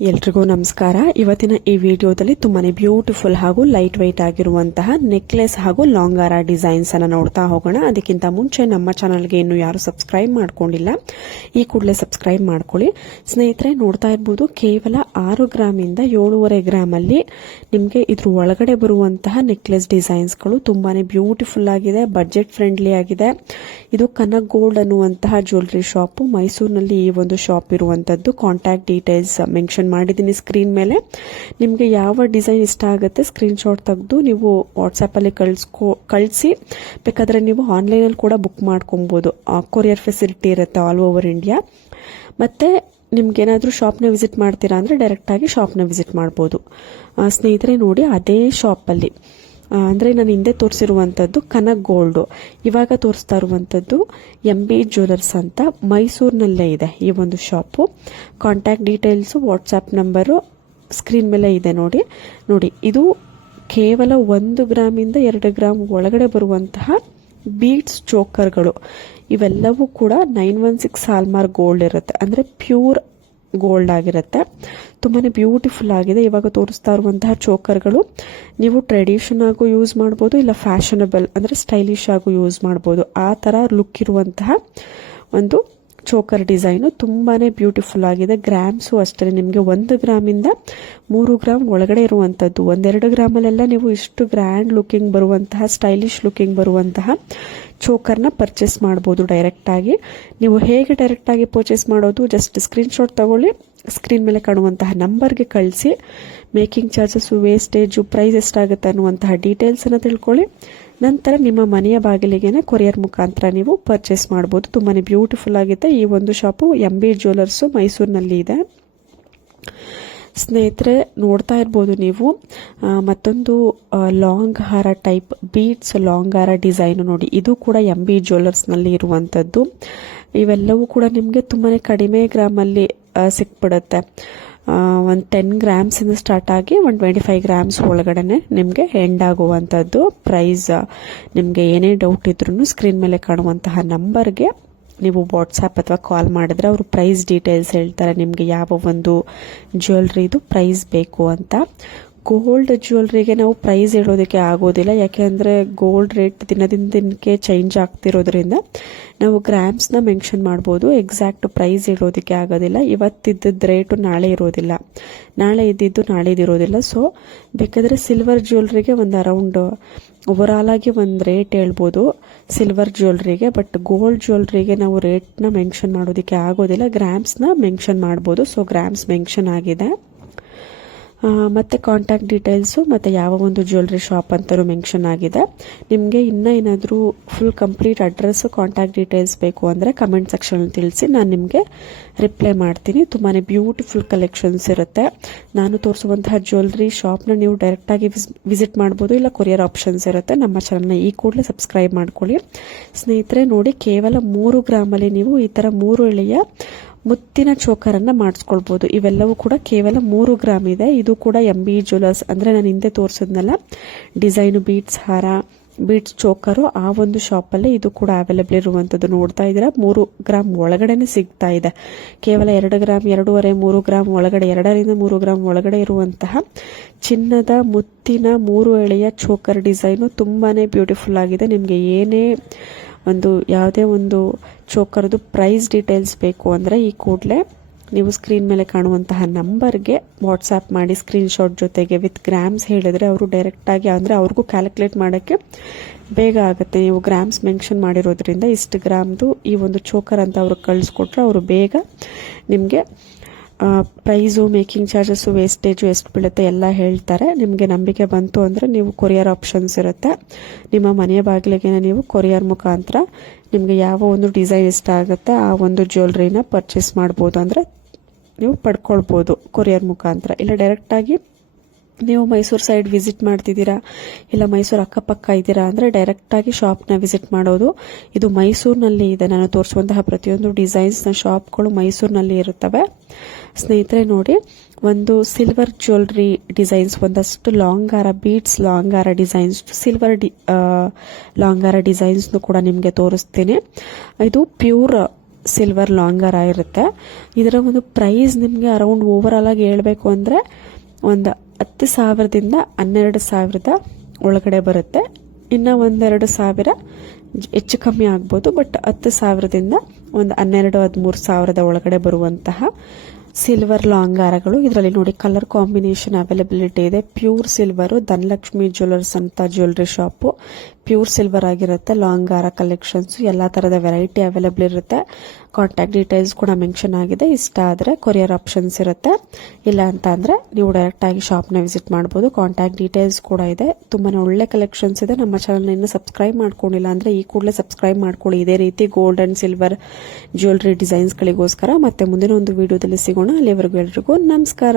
ಎಲ್ರಿಗೂ ನಮಸ್ಕಾರ. ಇವತ್ತಿನ ಈ ವಿಡಿಯೋದಲ್ಲಿ ತುಂಬಾನೇ ಬ್ಯೂಟಿಫುಲ್ ಹಾಗೂ ಲೈಟ್ ವೈಟ್ ಆಗಿರುವಂತಹ ನೆಕ್ಲೆಸ್ ಹಾಗೂ ಲಾಂಗಾರ ಡಿಸೈನ್ಸ್ ಅನ್ನ ನೋಡ್ತಾ ಹೋಗೋಣ. ಅದಕ್ಕಿಂತ ಮುಂಚೆ ನಮ್ಮ ಚಾನಲ್ಗೆ ಇನ್ನು ಯಾರು ಸಬ್ಸ್ಕ್ರೈಬ್ ಮಾಡ್ಕೊಂಡಿಲ್ಲ, ಈ ಕೂಡಲೇ ಸಬ್ಸ್ಕ್ರೈಬ್ ಮಾಡ್ಕೊಳ್ಳಿ. ಸ್ನೇಹಿತರೆ, ನೋಡ್ತಾ ಇರಬಹುದು ಕೇವಲ 6 ಗ್ರಾಮ್ ಇಂದ 7.5 ಗ್ರಾಮ್ ಅಲ್ಲಿ ನಿಮಗೆ ಇದ್ರ ಒಳಗಡೆ ಬರುವಂತಹ ನೆಕ್ಲೆಸ್ ಡಿಸೈನ್ಸ್ ಗಳು ತುಂಬಾನೇ ಬ್ಯೂಟಿಫುಲ್ ಆಗಿದೆ, ಬಜೆಟ್ ಫ್ರೆಂಡ್ಲಿ ಆಗಿದೆ. ಇದು ಕನಕ್ ಗೋಲ್ಡ್ ಅನ್ನುವಂತಹ ಜ್ಯುವೆಲರಿ ಶಾಪ್, ಮೈಸೂರಿನಲ್ಲಿ ಈ ಒಂದು ಶಾಪ್ ಇರುವಂತದ್ದು. ಕಾಂಟ್ಯಾಕ್ಟ್ ಡೀಟೇಲ್ಸ್ ಮೆನ್ಷನ್ ಮಾಡಿದ್ದೀನಿ ಸ್ಕ್ರೀನ್ ಮೇಲೆ. ನಿಮಗೆ ಯಾವ ಡಿಸೈನ್ ಇಷ್ಟ ಆಗುತ್ತೆ ಸ್ಕ್ರೀನ್ ಶಾಟ್ ತೆಗೆದು ನೀವು ವಾಟ್ಸ್ಆಪ್ ಅಲ್ಲಿ ಕಳಿಸಿ. ಬೇಕಾದ್ರೆ ನೀವು ಆನ್ಲೈನ್ ಅಲ್ಲಿ ಕೂಡ ಬುಕ್ ಮಾಡ್ಕೊಬಹುದು. ಕೊರಿಯರ್ ಫೆಸಿಲಿಟಿ ಇರುತ್ತೆ ಆಲ್ ಓವರ್ ಇಂಡಿಯಾ. ಮತ್ತೆ ನಿಮ್ಗೇನಾದ್ರೂ ಶಾಪ್ನ ವಿಸಿಟ್ ಮಾಡ್ತೀರಾ ಅಂದ್ರೆ ಡೈರೆಕ್ಟ್ ಆಗಿ ಶಾಪ್ನ ವಿಸಿಟ್ ಮಾಡಬಹುದು. ಸ್ನೇಹಿತರೆ ನೋಡಿ, ಅದೇ ಶಾಪ್ ಅಲ್ಲಿ ಅಂದ್ರೆ ನಾನು ಹಿಂದೆ ತೋರಿಸಿರುವಂತದ್ದು ಕನಕ್ ಗೋಲ್ಡ್, ಇವಾಗ ತೋರಿಸ್ತಾ ಇರುವಂತದ್ದು MB ಜ್ಯುವೆಲರ್ಸ್ ಅಂತ ಮೈಸೂರಿನಲ್ಲೇ ಇದೆ ಈ ಒಂದು shop. Contact details WhatsApp number screen ಮೇಲೆ ಇದೆ ನೋಡಿ. ಇದು ಕೇವಲ 1 ಗ್ರಾಮ್ ಇಂದ 2 ಗ್ರಾಮ್ ಒಳಗಡೆ ಬರುವಂತಹ ಬೀಡ್ಸ್ ಚೋಕರ್ಗಳು. ಇವೆಲ್ಲವೂ ಕೂಡ 916 ಹಾಲ್ಮಾರ್ಕ್ ಗೋಲ್ಡ್ ಇರುತ್ತೆ, ಅಂದ್ರೆ ಪ್ಯೂರ್ ಗೋಲ್ಡ್ ಆಗಿರುತ್ತೆ. ತುಂಬಾನೇ ಬ್ಯೂಟಿಫುಲ್ ಆಗಿದೆ. ಇವಾಗ ತೋರಿಸ್ತಾ ಇರುವಂತಹ ಚೋಕರ್ಗಳು ನೀವು ಟ್ರೆಡಿಷನ್ ಆಗು ಯೂಸ್ ಮಾಡಬಹುದು, ಇಲ್ಲ ಫ್ಯಾಷನಬಲ್ ಅಂದ್ರೆ ಸ್ಟೈಲಿಶ್ ಆಗು ಯೂಸ್ ಮಾಡಬಹುದು. ಆ ತರ ಲುಕ್ ಇರುವಂತಹ ಒಂದು ಚೋಕರ್ ಡಿಸೈನ್ ತುಂಬಾನೇ ಬ್ಯೂಟಿಫುಲ್ ಆಗಿದೆ. ಗ್ರಾಮ್ಸು ಅಷ್ಟೇ, ನಿಮಗೆ 1 ಗ್ರಾಮ್ ಇಂದ 3 ಗ್ರಾಮ್ ಒಳಗಡೆ ಇರುವಂತದ್ದು. 1-2 ಗ್ರಾಮ್ ಅಲ್ಲೆಲ್ಲ ನೀವು ಇಷ್ಟು ಗ್ರ್ಯಾಂಡ್ ಲುಕಿಂಗ್ ಬರುವಂತಹ, ಸ್ಟೈಲಿಶ್ ಲುಕಿಂಗ್ ಬರುವಂತಹ ಚೋಕರ್ನ ಪರ್ಚೇಸ್ ಮಾಡಬಹುದು ಡೈರೆಕ್ಟ್ ಆಗಿ. ನೀವು ಹೇಗೆ ಡೈರೆಕ್ಟ್ ಆಗಿ ಪರ್ಚೇಸ್ ಮಾಡೋದು, ಜಸ್ಟ್ ಸ್ಕ್ರೀನ್ ಶಾಟ್ ತಗೊಳ್ಳಿ, ಸ್ಕ್ರೀನ್ ಮೇಲೆ ಕಾಣುವಂತಹ ನಂಬರ್ಗೆ ಕಳಿಸಿ. ಮೇಕಿಂಗ್ ಚಾರ್ಜಸ್, ವೇಸ್ಟೇಜ್, ಪ್ರೈಸ್ ಎಷ್ಟಾಗುತ್ತೆ ಅನ್ನುವಂತಹ ಡೀಟೇಲ್ಸ್ ಅನ್ನ ತಿಳ್ಕೊಳ್ಳಿ. ನಂತರ ನಿಮ್ಮ ಮನೆಯ ಬಾಗಿಲಿಗೆನೆ ಕೊರಿಯರ್ ಮುಖಾಂತರ ನೀವು ಪರ್ಚೇಸ್ ಮಾಡಬಹುದು. ತುಂಬಾನೇ ಬ್ಯೂಟಿಫುಲ್ ಆಗಿದೆ. ಈ ಒಂದು ಶಾಪು MB ಜ್ಯುವೆಲರ್ಸ್ ಮೈಸೂರಿನಲ್ಲಿ ಇದೆ. ಸ್ನೇಹಿತರೆ, ನೋಡ್ತಾ ಇರ್ಬೋದು ನೀವು ಮತ್ತೊಂದು ಲಾಂಗ್ ಹಾರ ಟೈಪ್ ಬೀಡ್ಸ್ ಲಾಂಗ್ ಹಾರ ಡಿಸೈನ್ ನೋಡಿ. ಇದು ಕೂಡ MB ಜ್ಯುವೆಲರ್ಸ್ ನಲ್ಲಿ ಇರುವಂತದ್ದು. ಇವೆಲ್ಲವೂ ಕೂಡ ನಿಮಗೆ ತುಂಬಾನೇ ಕಡಿಮೆ ಗ್ರಾಮ್ ಅಲ್ಲಿ ಸಿಕ್ಬಿಡುತ್ತೆ. ಒಂದು 10 ಗ್ರಾಮ್ಸ್ ಇಂದ ಸ್ಟಾರ್ಟ್ ಆಗಿ 125 ಗ್ರಾಮ್ಸ್ ಒಳಗಡೆನೆ ನಿಮಗೆ ಎಂಡ್ ಆಗುವಂತದ್ದು. ಪ್ರೈಸ್ ನಿಮಗೆ ಏನೇ ಡೌಟ್ ಇದ್ರೂ ಸ್ಕ್ರೀನ್ ಮೇಲೆ ಕಾಣುವಂತಹ ನಂಬರ್ಗೆ ನೀವು ವಾಟ್ಸ್ಆಪ್ ಅಥವಾ ಕಾಲ್ ಮಾಡಿದ್ರೆ ಅವರು ಪ್ರೈಸ್ ಡೀಟೇಲ್ಸ್ ಹೇಳ್ತಾರೆ, ನಿಮಗೆ ಯಾವ ಒಂದು ಜ್ಯುವೆಲ್ರಿದು ಪ್ರೈಸ್ ಬೇಕು ಅಂತ. ಗೋಲ್ಡ್ ಜ್ಯುವೆಲ್ರಿಗೆ ನಾವು ಪ್ರೈಸ್ ಹೇಳೋದಕ್ಕೆ ಆಗೋದಿಲ್ಲ, ಯಾಕೆಂದ್ರೆ ಗೋಲ್ಡ್ ರೇಟ್ ದಿನದಿಂದ ದಿನಕ್ಕೆ ಚೇಂಜ್ ಆಗ್ತಿರೋದ್ರಿಂದ ನಾವು ಗ್ರಾಮ್ಸ್ನ ಮೆನ್ಷನ್ ಮಾಡ್ಬೋದು. ಎಕ್ಸಾಕ್ಟ್ ಪ್ರೈಸ್ ಹೇಳೋದಕ್ಕೆ ಆಗೋದಿಲ್ಲ. ಇವತ್ತಿದ್ದ ರೇಟು ನಾಳೆ ಇರೋದಿಲ್ಲ, ನಾಳೆ ಇದ್ದಿದ್ದು ನಾಳೆದಿರೋದಿಲ್ಲ. ಸೊ ಬೇಕಾದ್ರೆ ಸಿಲ್ವರ್ ಜ್ಯುವೆಲ್ರಿಗೆ ಒಂದು ಅರೌಂಡ್ ಓವರಾಲ್ ಆಗಿ ಒಂದು ರೇಟ್ ಹೇಳ್ಬೋದು ಸಿಲ್ವರ್ ಜ್ಯುವೆಲ್ರಿಗೆ. ಬಟ್ ಗೋಲ್ಡ್ ಜ್ಯುವೆಲ್ರಿಗೆ ನಾವು ರೇಟ್ನ ಮೆನ್ಷನ್ ಮಾಡೋದಕ್ಕೆ ಆಗೋದಿಲ್ಲ, ಗ್ರಾಮ್ಸ್ನ ಮೆನ್ಷನ್ ಮಾಡ್ಬೋದು. ಸೊ ಗ್ರಾಮ್ಸ್ ಮೆನ್ಷನ್ ಆಗಿದೆ. ಮತ್ತೆ ಕಾಂಟ್ಯಾಕ್ಟ್ ಡೀಟೇಲ್ಸು ಮತ್ತೆ ಯಾವ ಒಂದು ಜ್ಯುವೆಲ್ರಿ ಶಾಪ್ ಅಂತಲೂ ಮೆನ್ಷನ್ ಆಗಿದೆ. ನಿಮಗೆ ಇನ್ನೂ ಏನಾದರೂ full complete address, contact details ಬೇಕು ಅಂದರೆ ಕಮೆಂಟ್ ಸೆಕ್ಷನ್ ತಿಳಿಸಿ, ನಾನು ನಿಮಗೆ ರಿಪ್ಲೈ ಮಾಡ್ತೀನಿ. ತುಂಬಾ ಬ್ಯೂಟಿಫುಲ್ ಕಲೆಕ್ಷನ್ಸ್ ಇರುತ್ತೆ. ನಾನು ತೋರಿಸುವಂತಹ ಜ್ಯುವೆಲ್ರಿ ಶಾಪ್ನ ನೀವು ಡೈರೆಕ್ಟಾಗಿ ವಿಸಿಟ್ ಮಾಡ್ಬೋದು, ಇಲ್ಲ ಕೊರಿಯರ್ ಆಪ್ಷನ್ಸ್ ಇರುತ್ತೆ. ನಮ್ಮ ಚಾನಲ್ನ ಈ ಕೂಡಲೇ ಸಬ್ಸ್ಕ್ರೈಬ್ ಮಾಡ್ಕೊಳ್ಳಿ. ಸ್ನೇಹಿತರೆ ನೋಡಿ, ಕೇವಲ 3 ಗ್ರಾಮಲ್ಲಿ ನೀವು ಈ ಥರ 3 ಎಳೆಯ ಮುತ್ತಿನ ಚೋಕರನ್ನ ಮಾಡಿಸ್ಕೊಳ್ಬಹುದು. ಇವೆಲ್ಲವೂ ಕೂಡ ಕೇವಲ 3 ಗ್ರಾಮ್ ಇದೆ. ಇದು ಕೂಡ MB ಜ್ಯುವೆಲರ್ಸ್ ಅಂದ್ರೆ ನಾನು ಹಿಂದೆ ತೋರಿಸಿದ್ನಲ್ಲ ಡಿಸೈನು ಬೀಡ್ಸ್ ಹಾರ, ಬೀಡ್ಸ್ ಚೋಕರು, ಆ ಒಂದು ಶಾಪಲ್ಲೇ ಇದು ಕೂಡ ಅವೈಲೇಬಲ್ ಇರುವಂತದ್ದು. ನೋಡ್ತಾ ಇದ್ದೀರಾ, 3 ಗ್ರಾಮ್ ಒಳಗಡೆನೆ ಸಿಗ್ತಾ ಇದೆ. ಕೇವಲ 2 ಗ್ರಾಮ್, 2.5, 3 ಗ್ರಾಮ್ ಒಳಗಡೆ, 2ರಿಂದ 3 ಗ್ರಾಮ್ ಒಳಗಡೆ ಇರುವಂತಹ ಚಿನ್ನದ ಮುತ್ತಿನ 3 ಎಳೆಯ ಚೋಕರ್ ಡಿಸೈನು ತುಂಬಾನೇ ಬ್ಯೂಟಿಫುಲ್ ಆಗಿದೆ. ನಿಮಗೆ ಏನೇ ಒಂದು ಯಾವುದೇ ಒಂದು ಚೋಕರ್ದು ಪ್ರೈಸ್ ಡೀಟೇಲ್ಸ್ ಬೇಕು ಅಂದರೆ ಈ ಕೂಡಲೇ ನೀವು ಸ್ಕ್ರೀನ್ ಮೇಲೆ ಕಾಣುವಂತಹ ನಂಬರ್ಗೆ ವಾಟ್ಸ್ಆ್ಯಪ್ ಮಾಡಿ ಸ್ಕ್ರೀನ್ ಶಾಟ್ ಜೊತೆಗೆ ವಿತ್ ಗ್ರಾಮ್ಸ್ ಹೇಳಿದ್ರೆ ಅವರು ಡೈರೆಕ್ಟಾಗಿ ಅಂದರೆ ಅವ್ರಿಗೂ ಕ್ಯಾಲ್ಕುಲೇಟ್ ಮಾಡೋಕ್ಕೆ ಬೇಗ ಆಗುತ್ತೆ. ನೀವು ಗ್ರಾಮ್ಸ್ ಮೆನ್ಷನ್ ಮಾಡಿರೋದ್ರಿಂದ ಇಷ್ಟು ಗ್ರಾಮ್ದು ಈ ಒಂದು ಚೋಕರ್ ಅಂತ ಅವ್ರಿಗೆ ಕಳಿಸ್ಕೊಟ್ರೆ ಅವರು ಬೇಗ ನಿಮಗೆ ಪ್ರೈಸು, ಮೇಕಿಂಗ್ ಚಾರ್ಜಸ್ಸು, ವೇಸ್ಟೇಜು ಎಷ್ಟು ಬೀಳುತ್ತೆ ಎಲ್ಲ ಹೇಳ್ತಾರೆ. ನಿಮಗೆ ನಂಬಿಕೆ ಬಂತು ಅಂದರೆ ನೀವು ಕೊರಿಯರ್ ಆಪ್ಷನ್ಸ್ ಇರುತ್ತೆ. ನಿಮ್ಮ ಮನೆಯ ಬಾಗಿಲಿಗೆ ನೀವು ಕೊರಿಯರ್ ಮುಖಾಂತರ ನಿಮಗೆ ಯಾವ ಒಂದು ಡಿಸೈನ್ ಇಷ್ಟ ಆಗುತ್ತೆ ಆ ಒಂದು ಜ್ಯುವೆಲ್ರಿನ ಪರ್ಚೇಸ್ ಮಾಡ್ಬೋದು, ಅಂದರೆ ನೀವು ಪಡ್ಕೊಳ್ಬೋದು ಕೊರಿಯರ್ ಮುಖಾಂತರ. ಇಲ್ಲ ಡೈರೆಕ್ಟಾಗಿ ನೀವು ಮೈಸೂರು ಸೈಡ್ ವಿಸಿಟ್ ಮಾಡ್ತಿದ್ದೀರಾ, ಇಲ್ಲ ಮೈಸೂರು ಅಕ್ಕಪಕ್ಕ ಇದ್ದೀರಾ ಅಂದರೆ ಡೈರೆಕ್ಟಾಗಿ ಶಾಪ್ನ ವಿಸಿಟ್ ಮಾಡೋದು. ಇದು ಮೈಸೂರಿನಲ್ಲಿ ಇದೆ. ನಾನು ತೋರಿಸುವಂತಹ ಪ್ರತಿಯೊಂದು ಡಿಸೈನ್ಸ್ನ ಶಾಪ್ಗಳು ಮೈಸೂರಿನಲ್ಲಿ ಇರುತ್ತವೆ. ಸ್ನೇಹಿತರೆ ನೋಡಿ, ಒಂದು ಸಿಲ್ವರ್ ಜ್ಯುವೆಲ್ರಿ ಡಿಸೈನ್ಸ್, ಒಂದಷ್ಟು ಲಾಂಗ್ ಹಾರ ಬೀಡ್ಸ್ ಲಾಂಗ್ ಹಾರ ಡಿಸೈನ್ಸ್, ಸಿಲ್ವರ್ ಲಾಂಗ್ ಹಾರ ಡಿಸೈನ್ಸ್ನು ಕೂಡ ನಿಮಗೆ ತೋರಿಸ್ತೀನಿ. ಇದು ಪ್ಯೂರ್ ಸಿಲ್ವರ್ ಲಾಂಗ್ ಹಾರ ಇರುತ್ತೆ. ಇದರ ಒಂದು ಪ್ರೈಸ್ ನಿಮಗೆ ಅರೌಂಡ್ ಓವರ್ ಆಲ್ ಆಗಿ ಹೇಳಬೇಕು ಅಂದರೆ ಒಂದು 10,000ದಿಂದ 12,000 ಒಳಗಡೆ ಬರುತ್ತೆ. ಇನ್ನು 1-2,000 ಹೆಚ್ಚು ಕಮ್ಮಿ ಆಗ್ಬೋದು. ಬಟ್ 10,000ದಿಂದ ಒಂದು 12-13,000 ಒಳಗಡೆ ಬರುವಂತಹ ಸಿಲ್ವರ್ ಲಾಂಗ್ ಹಾರಗಳು. ಇದರಲ್ಲಿ ನೋಡಿ ಕಲರ್ ಕಾಂಬಿನೇಷನ್ ಅವೈಲಬಿಲಿಟಿ ಇದೆ. ಪ್ಯೂರ್ ಸಿಲ್ವರು, ಧನಲಕ್ಷ್ಮಿ ಜ್ಯುವೆಲರ್ಸ್ ಅಂತ ಜ್ಯುವೆಲ್ರಿ ಶಾಪು. ಪ್ಯೂರ್ ಸಿಲ್ವರ್ ಆಗಿರುತ್ತೆ. ಲಾಂಗ್ ಹಾರ ಕಲೆಕ್ಷನ್ಸ್ ಎಲ್ಲ ಥರದ ವೆರೈಟಿ ಅವೈಲಬಲ್ ಇರುತ್ತೆ. ಕಾಂಟ್ಯಾಕ್ಟ್ ಡೀಟೇಲ್ಸ್ ಕೂಡ ಮೆನ್ಷನ್ ಆಗಿದೆ. ಇಷ್ಟ ಆದರೆ ಕೊರಿಯರ್ ಆಪ್ಷನ್ಸ್ ಇರುತ್ತೆ. ಇಲ್ಲ ಅಂತ ಅಂದರೆ ನೀವು ಡೈರೆಕ್ಟಾಗಿ ಶಾಪ್ನ ವಿಸಿಟ್ ಮಾಡ್ಬೋದು. ಕಾಂಟ್ಯಾಕ್ಟ್ ಡೀಟೇಲ್ಸ್ ಕೂಡ ಇದೆ. ತುಂಬಾ ಒಳ್ಳೆ ಕಲೆಕ್ಷನ್ಸ್ ಇದೆ. ನಮ್ಮ ಚಾನಲ್ನ ಇನ್ನೂ ಸಬ್ಸ್ಕ್ರೈಬ್ ಮಾಡ್ಕೊಂಡಿಲ್ಲ ಅಂದರೆ ಈ ಕೂಡಲೇ ಸಬ್ಸ್ಕ್ರೈಬ್ ಮಾಡ್ಕೊಳ್ಳಿ. ಇದೇ ರೀತಿ ಗೋಲ್ಡ್ ಆ್ಯಂಡ್ ಸಿಲ್ವರ್ ಜ್ಯುವೆಲ್ರಿ ಡಿಸೈನ್ಸ್ಗಳಿಗೋಸ್ಕರ. ಮತ್ತೆ ಮುಂದಿನ ಒಂದು ವಿಡಿಯೋದಲ್ಲಿ ಸಿಗೋಣ. ಅಲ್ಲಿವರೆಗೂ ಎಲ್ರಿಗೂ ನಮಸ್ಕಾರ.